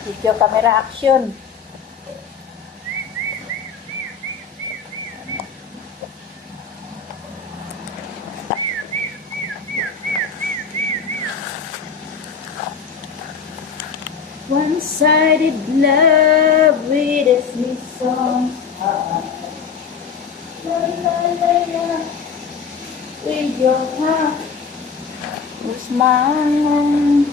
Video camera action. One-sided love with a sweet song. La la la la. With your heart, who's mine.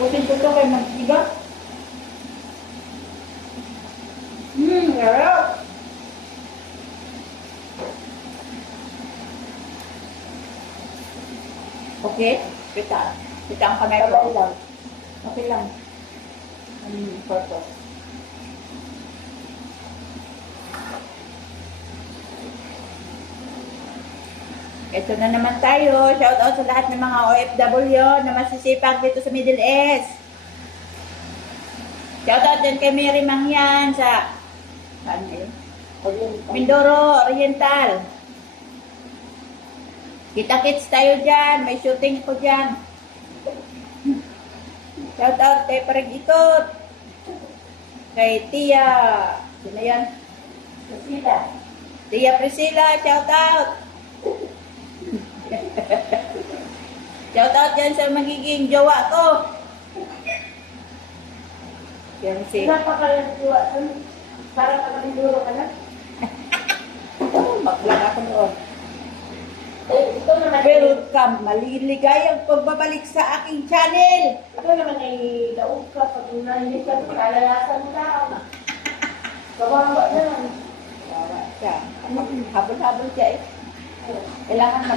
Butin ko ito kay magtiga. Sarap. Okay? Kita. Kita ang kamay ko. Okay lang. Okay lang. Purpose. Ito na naman tayo. Shout out sa lahat ng mga OFW na masisipag dito sa Middle East. Shout out din kay Mary Mangyan sa Mindoro Oriental. Kita-kits tayo dyan. May shooting ko dyan. Shout out kay Parang Ikot. Kay Tia. Sino yan? Priscilla. Tia Priscilla. Shout out. Shout out dyan sa magiging jowa ko. Yan si... Napakalawa. Parang pag-minduro ka na. Mag-vlog ako noon. Ito naman Welcome. Maliligayang pagbabalik sa aking channel. ito naman ay daog ka pag narinig ka ito, kalalasan mo lang. Kawawa na. Wala siya. Habol-habol siya eh. Kailangan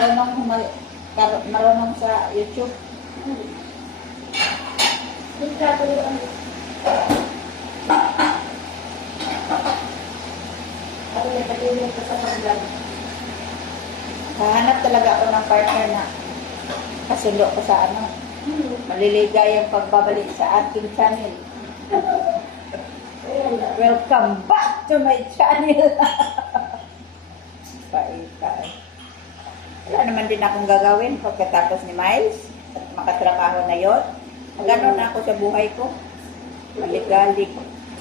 marunong sa YouTube. Hindi ka ito yung ano yung pag-inig ka sa pag-vlog. Hahanap talaga ako ng partner na kasundo ko sa ano. Maliligayang pagbabalik sa aking channel. Welcome back to my channel. Bye. Wala naman din akong gagawin pagkatapos ni Miles at makatrabaho na yon. Gano'n na ako sa buhay ko.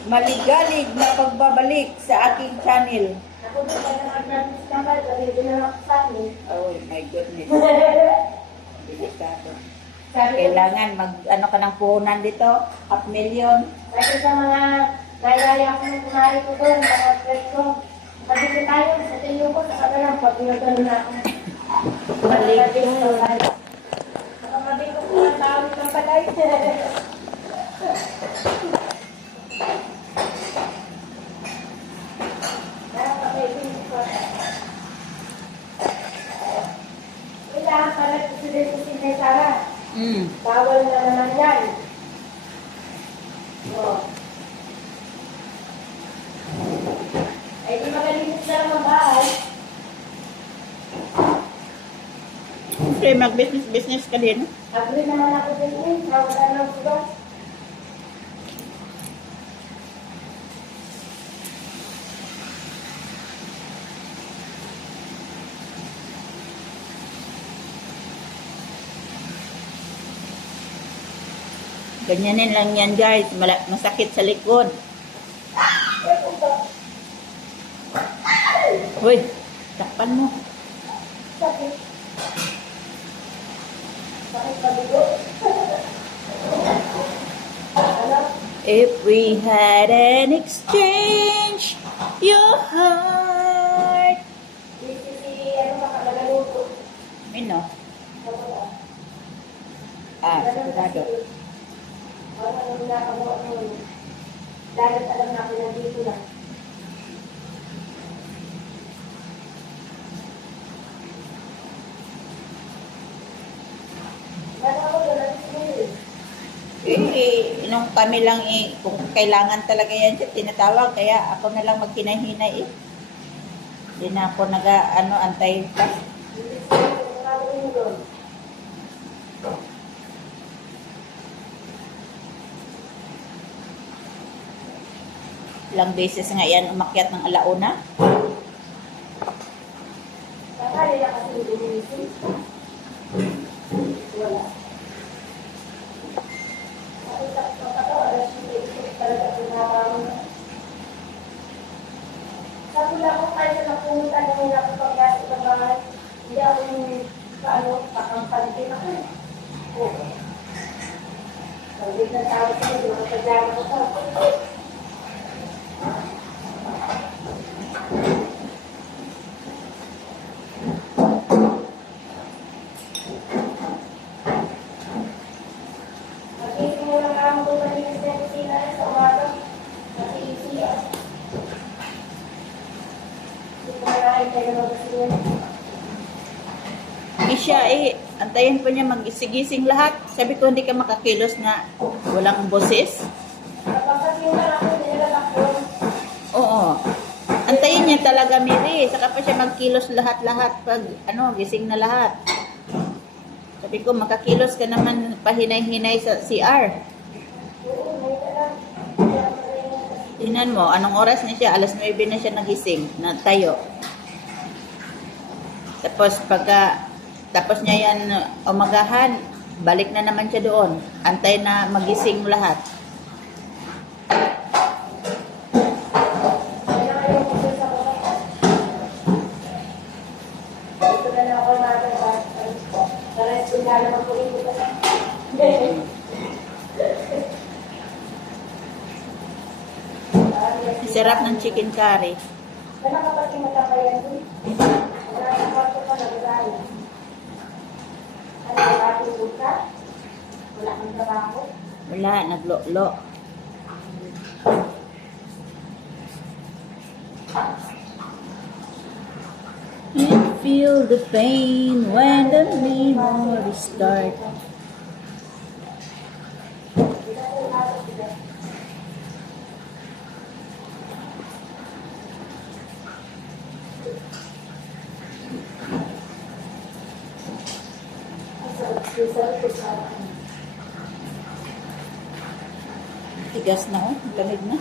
Maligalig na pagbabalik sa aking channel. Ako din pa naman natin sa kamay, kasi dinalak sa amin. Oh my goodness. Delikado. Sabi ko, Kailangan ano ka ng puhunan dito, 500,000. kasi sa mga nayaya ko ng kumari ko doon, mga friend ko, sabi ko tayo, sa tinyo ko, sa kagalang, pag pinagano na ako. Balik. Nakamabi ko po ang tao ng palay. Kailangan pala susunod ko si Sarah. Bawal na naman yan. Oh. Ay, di magalinis na lang ang bahay. Siyempre, mag-business ka din. Agree naman ako din eh. Wala nang sugat. Ganyanin lang yan guys, masakit sa likod. Uy, takpan mo. Sakit. Sakit pabigo. Ano? If we had an exchange, your heart. Ano ba kalagaluto? Mino? Sigurado. Ano na ako ano? Dahil alam na ako nandito lang. Nung kami lang kung kailangan talaga yan siya, tinatawag, kaya ako na lang magkinahinay Hindi na ako antay pa. Ilang beses nga yan umakyat ng alauna. Sakali na kasi gumising. Wala. Sabi lang ko kahit na pumunta na nila ako pag-asa sa bahay, hindi ako yung pakampalitin ako. Oo. Sabi na tawag sa mga pagdama ko pa. Mag-isip mo lang ako kung malinis na kusina sa umaga. Kasi easy yan. Hindi ko malaking tayo na kusina. Siya antayin pa niya magigising lahat. Sabi ko hindi ka makakilos na walang boses. Kapag yung lang ako, hindi nila ako. Oo. Antayin niya talaga, Mary. Saka pa siya magkilos lahat-lahat pag gising na lahat. Sabi ko makakilos ka naman pahinay-hinay sa CR. Oo, may talang. Tingnan mo, anong oras na siya? Alas 9 na siya nagising na tayo. Tapos niya yan umagahan, balik na naman siya doon. Antay na magising lahat. Kaya kayo kung sa baba. Ito na lang ako natin. Para sila naman po ito na lang. Sarap ng chicken curry. Wala ka pati matabayan doon. Wala sa kwarto pa nagdala. Ano ba ating buka? Wala kang trabaho. Wala, naglo-lo. You feel the pain when the memories start. Tigas na oh, lamig na.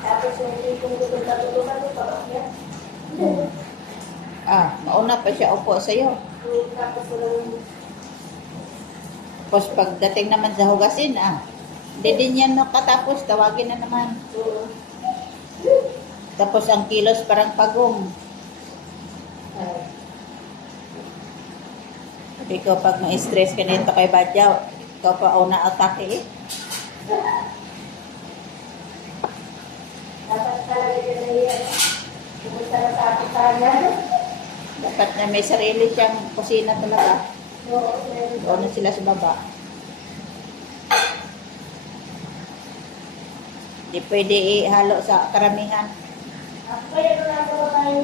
Tapos yung tutulungan mo pa bakya. Mauna pa siya upo sa'yo. Tapos walang Tapos pagdating naman sa hugasin, hindi din yan katapos, tawagin na naman. Tapos ang kilos parang pagong. Sabi ko, pag ma-stress ka nito kay Badyaw, ikaw pa una atake dapat talaga din na yan. Pumunta na sa ating kanya. Dapat na may sarili siyang kusina talaga. Oo, Doon na sila sa baba. Di pwede ihalo sa karamihan. kaya ko nagawa tayo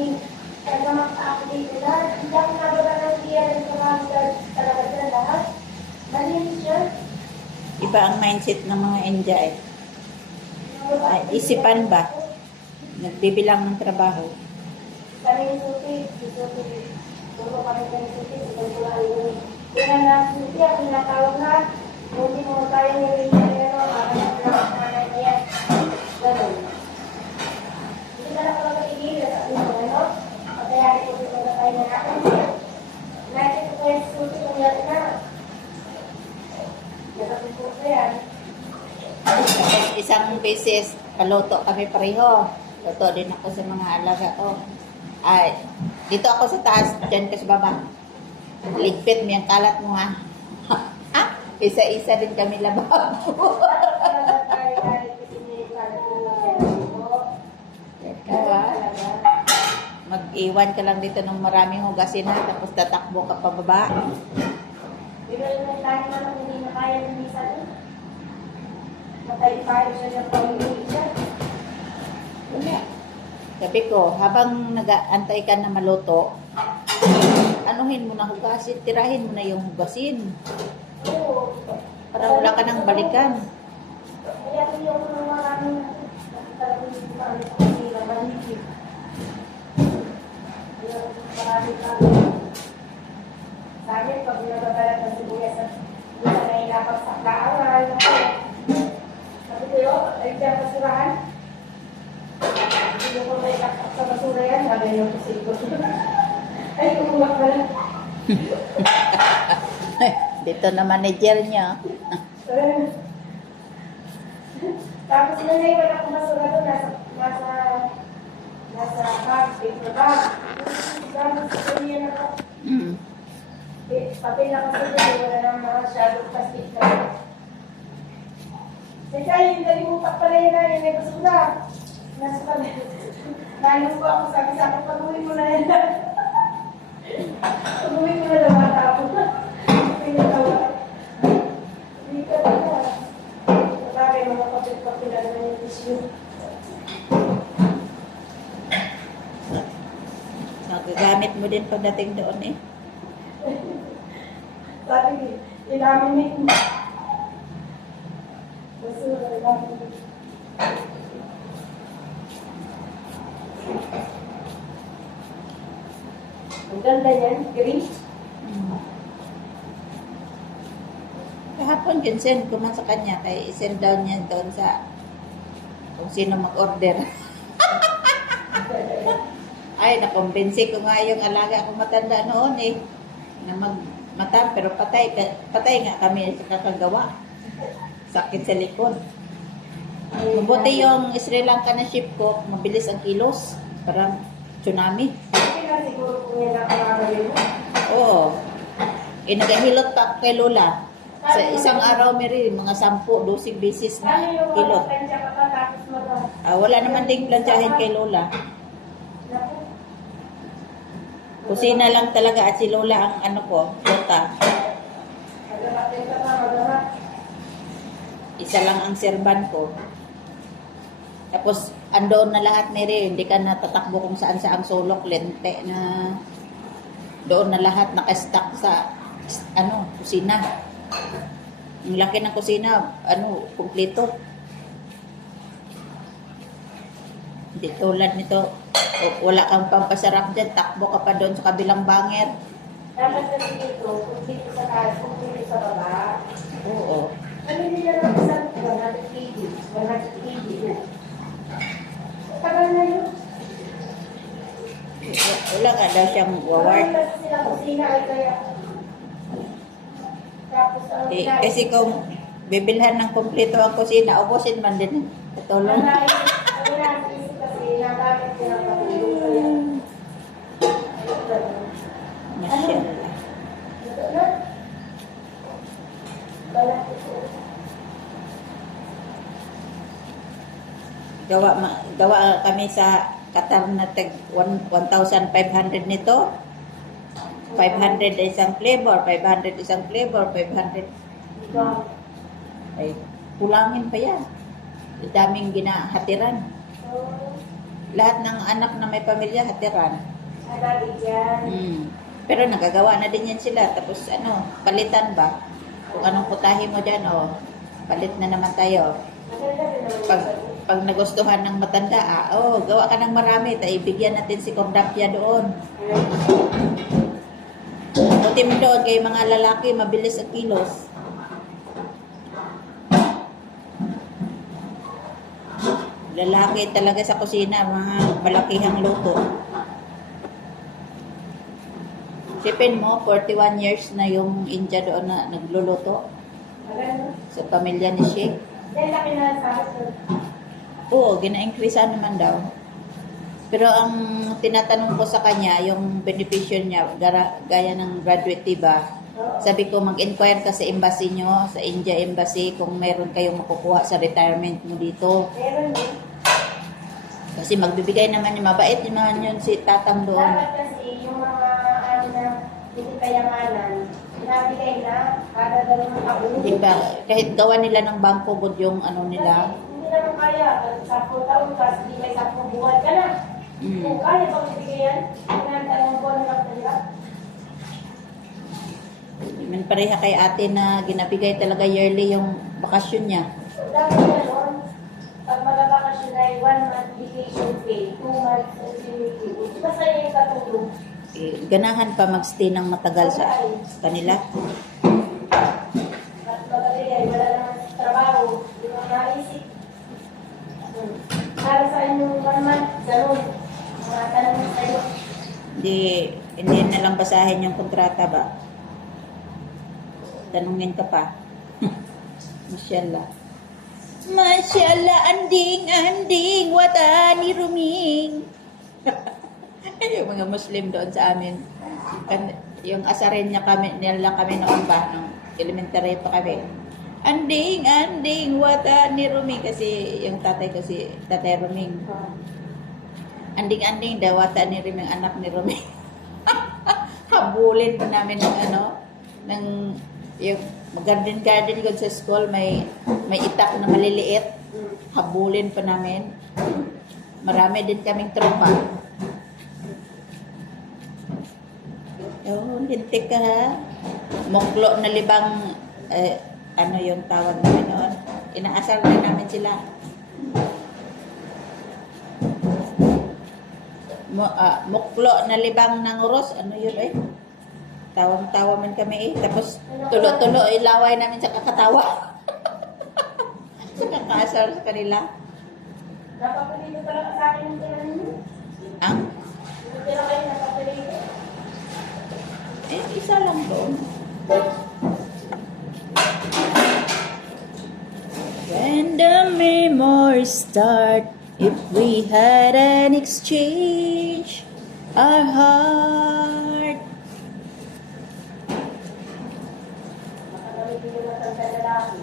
nagamak ako dito lahat. Hindi ako nagawa ng tiyan sa mga talaga sila lahat. Malinis siya. Iba ang mindset ng mga India. Isipan ba? Nagbibilang ng trabaho. Kami yung suti. Puro kami ng suti. Kaya na suti, ako natawag na. Hindi mo tayo niliyan pero makakalaman niya. Ganun. Hindi na lang ako nagigil sa ano. Pagkayari ko dito na tayo na natin. Lagi ko kayo suti kung yan na. Nakapipot ko yan. Tapos isang beses, paluto kami pareho. Luto din ako sa mga alaga ko. Dito ako sa taas, dyan ka sa baba. Ligpit mo yung kalat mo ha. Isa-isa din kami lababo. Mag-iwan ka lang dito ng maraming hugasin ha, tapos tatakbo ka pababa. Bigay na tayo naman hindi na kaya ng isa doon. Matay-tayo siya ng pamilya. Wala. Sabi ko, habang nag-aantay ka na maluto, anuhin mo na hugasin, tirahin mo na yung hugasin. Oo. Para wala ka nang balikan. Kaya kaya ko ng maraming talagang maraming sa kanila, maligid. Kaya maraming tao. Sa amin, pag nagbabalat ng sibuyas at hindi na nahihirapan sa kaawal, sabi ko yun, ay dyan basurahan. Hindi ko may kakak sa basura yan, sabi niyo ko siko. Ay, kumuha ka lang. Dito na manager niya. Tapos na naiwan ako basura doon, nasa bag, paper bag. Tapos sa kanya na ako. Mm. Pati na kasi doon, wala nang mga shadow plastic na. Kasi yung nalimutak pala yun na, yung may basura. Nasa kanya. Nalong ko ako, sabi sa akin, pag-uwi mo na yan. Pag-uwi mo na lang matapos. Pinatawa. Hindi ka na. Sabagay, mga kapit-kapit na naman yung tissue. Nagagamit mo din pagdating doon eh. Sabi, ilamin mo. Basura, ilamin mo. Ang ganda yan, green. Kahapon yun, send ko man sa kanya. Kaya isend down niya doon sa kung sino mag-order. Ay, nakumbinsi ko nga yung alaga kong matanda noon eh. Na magmata, pero patay nga kami sa kakagawa. Sakit sa likod. Mabuti yung Sri Lanka na ship ko, mabilis ang kilos. Parang tsunami. Hindi na siguro kung yan nakakagaling mo. Oo. Nagahilot pa kay Lola. Sa isang araw, Mary, mga 10-12 beses Ano na yung hilot. mga tansya ka pa tapos Wala naman ding plantsahin kay Lola. Naku. Kusina lang talaga at si Lola ang ano ko, Lota. Magaratin ka pa, magarat. Isa lang ang serban ko. Tapos, andoon na lahat, Mary. Hindi ka natatakbo kung saan sa ang sulok, lente na doon na lahat nakastack sa kusina. Ang laki ng kusina, kumpleto. Hindi tulad nito, wala kang pampasarap dyan, takbo ka pa doon sa kabilang banger. Dapat kasi dito sa taas, kung dito sa baba. Oo. Ano nila lang isang 100 kg, 100 kg. Tagal na yun. Wala nga daw siyang waward. Kasi sila kusina ay kaya. Tapos ang Kasi kung bibilhan ng kumpleto ang kusina, ubusin man din. Tutulong. ang naisip kasi nagamit ko ng patulong kaya. Masyallah. Ito na. Balat ito. Gawa kami sa Qatar na tag 1,500 nito. 500 isang flavor, 500 isang flavor, 500. Ikaw. Ay, kulangin pa yan. Ang daming ginahatiran. So, Lahat ng anak na may pamilya, hatiran. nagagit yan. Pero nagagawa na din yan sila. Tapos palitan ba? Kung anong putahe mo dyan, palit na naman tayo. Maganda rin naman Pag, yun. pag nagustuhan ng matanda, gawa ka ng marami. Ibigyan natin si Kordapia doon. Buti mo doon kay mga lalaki, mabilis ang kilos. Lalaki talaga sa kusina, mga malakihang luto. Sipin mo, 41 years na yung India doon na nagluluto Maganda. sa pamilya ni Sheikh. Yan, laki na sa akin. Oo, gina-increase naman daw. Pero ang tinatanong ko sa kanya, yung beneficial niya, gaya ng graduate, diba? Sabi ko, mag-inquire ka sa embassy nyo, sa India Embassy, kung meron kayong makukuha sa retirement mo dito. Meron din. Kasi magbibigay naman yung mabait naman yun si tatang doon. Dapat kasi yung mga na hindi kayamanan, pinabigay na kada dalawang taon. Diba? Kahit gawa nila ng bangko good yung nila. Kasi hindi naman kaya. 10 taon ka, hindi may 10 buwan ka na. Kung kaya bang ibigay yan, dalawang buwan lang nila. Man pareha kay ate na ginabigay talaga yearly yung bakasyon niya. Dami na nun. Pag magabakasyon ay 1 month vacation pay, 2 months activity. Di ba sa'yo yung katulong? Ganahan pa magstay ng matagal sa kanila. At magaling ay wala naman sa trabaho. Di mo naisip. Para sa inyong 1 month, ganun. Mga tanong sa'yo. Hindi na lang basahin yung kontrata ba? Tanungin ka pa. Masyallah. Masyallah, anding, wata ni Ruming. Yung mga Muslim doon sa amin. Yung asarin nila kami noon ba, nung elementary pa kami. Anding, wata ni Ruming. Kasi yung tatay ko si Tatay Ruming. Anding daw, wata ni Ruming, anak ni Ruming. Habulin pa namin ng yung garden ko sa school, may itak na maliliit. Habulin pa namin. Marami din kaming tropa. Oh, lintik ka ha. Muklo na libang, ano yung tawag namin noon. Inaasar na namin sila. Muklo na libang ng uros. Ano yun eh? Tawang-tawa man kami eh. Tapos tulo-tulo ilaway namin sa kakatawa. Sa kakaasar sa kanila. Napapalito pala sa akin yung tira ninyo. Ang? Yung tira kayo napapalito. Isa lang doon. When the memories start, if we had an exchange, our heart. Makagamitin yung matang sa lalaki.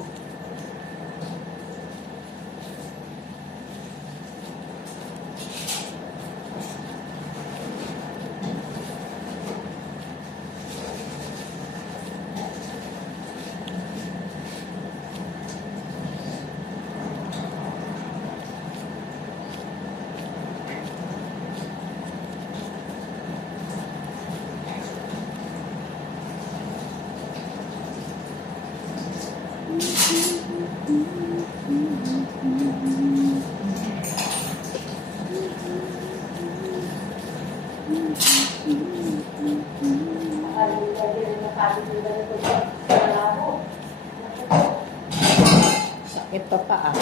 Sakit pa pa ah.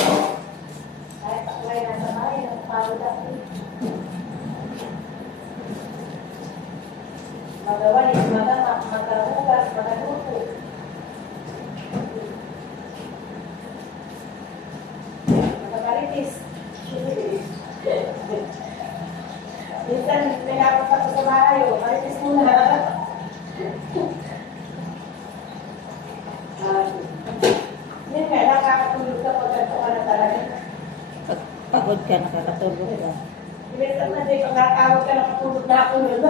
Kahit ako ay nasa bahay, nakapagod ako. Magawalis, magahugas, magaluto. Magagalitis. Minsan, nilapot ako sa bahay, maritis muna. Yun nga, nakakatulog ka pag ganito ka na talaga. Pag pagod ka, nakakatulog ka. Minsan na din, pag nakatawag ka, nakatulog na ako nun.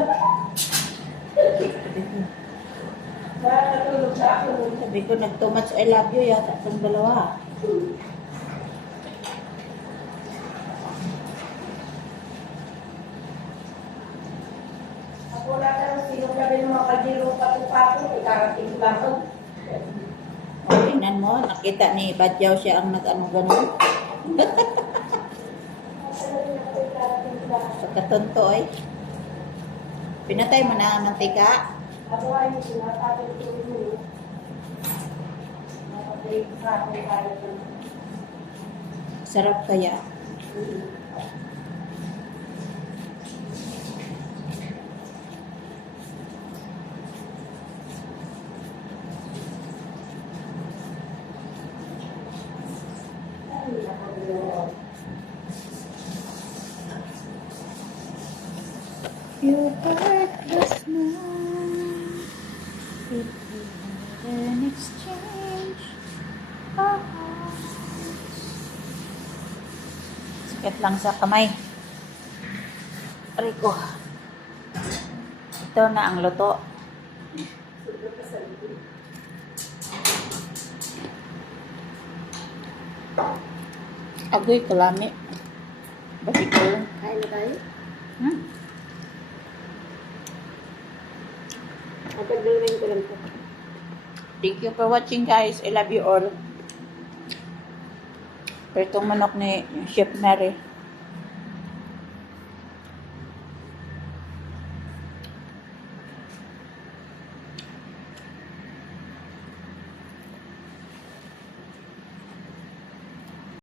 Nakatulog na ako nun. Sabi ko, nag-too much I love you yata itong dalawa. Ako na ka, sino ka din mga kajiro pato-pato, ikarating lang. O, tingnan mo, nakita ni Badyaw siya ang nag-ano gano'n. Pagkatonto ay. Pinatay mo na ang mantika. Ako ay sinatapos ko rin. Nakapagay sa akin tayo. Sarap kaya. Your heart was mine. If we had an exchange of hearts. Sakit lang sa kamay. Aray ko. Ito na ang luto. Agoy kalami. Bakit ko? Kain na tayo? Kapag-dalawin ko lang po. Thank you for watching guys. I love you all. Pritong manok ni Chef Mary.